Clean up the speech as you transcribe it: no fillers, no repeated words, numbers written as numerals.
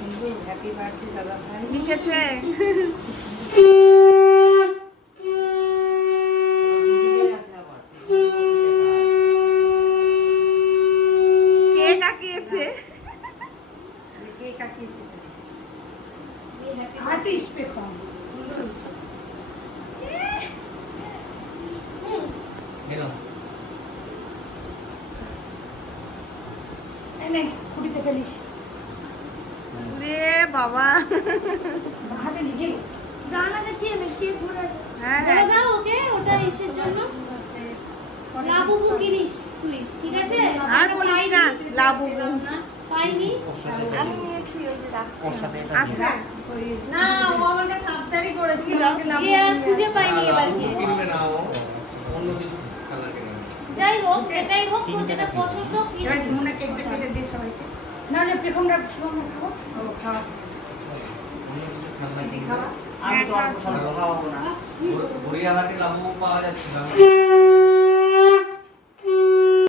Happy birthday দাদা ভাই লিখেছে। কে কাকিয়েছে? কে কাকিয়েছে? আর্টিস্ট পেখম এনে কুড়িতে ফেলিস রে বাবা। হাতে লিখে জানাতে কি মিষ্টি ঘুরে আছে। হ্যাঁ বলে দাও ওকে ওটা ইসের জন্য লাবুবু কিনিস তুই, ঠিক আছে? আর বলিস না লাবুবু। পাইনি আমি নিয়েছি, ওই যে রাখছি। আচ্ছা না ও আমাকে সাবধানি করেছিল এ আর খুঁজে পাইনি এবার কি কিনবে না ও অন্য কিছু কালার কিনবে। যাই হোক এটাই হোক তোর যেটা পছন্দ এবার কিনে মনে কেকটা কেটে দিয়ে সবাইকে নাহলে পেখমটা শুনো খাও ও খাও অন্য কিছু খেলনা দিদি কিনবে। খাওয়া আমি তো অল্প স্বল্প খাওয়াবো না। গড়িয়াহাটে লাবু পাওয়া যাচ্ছে না।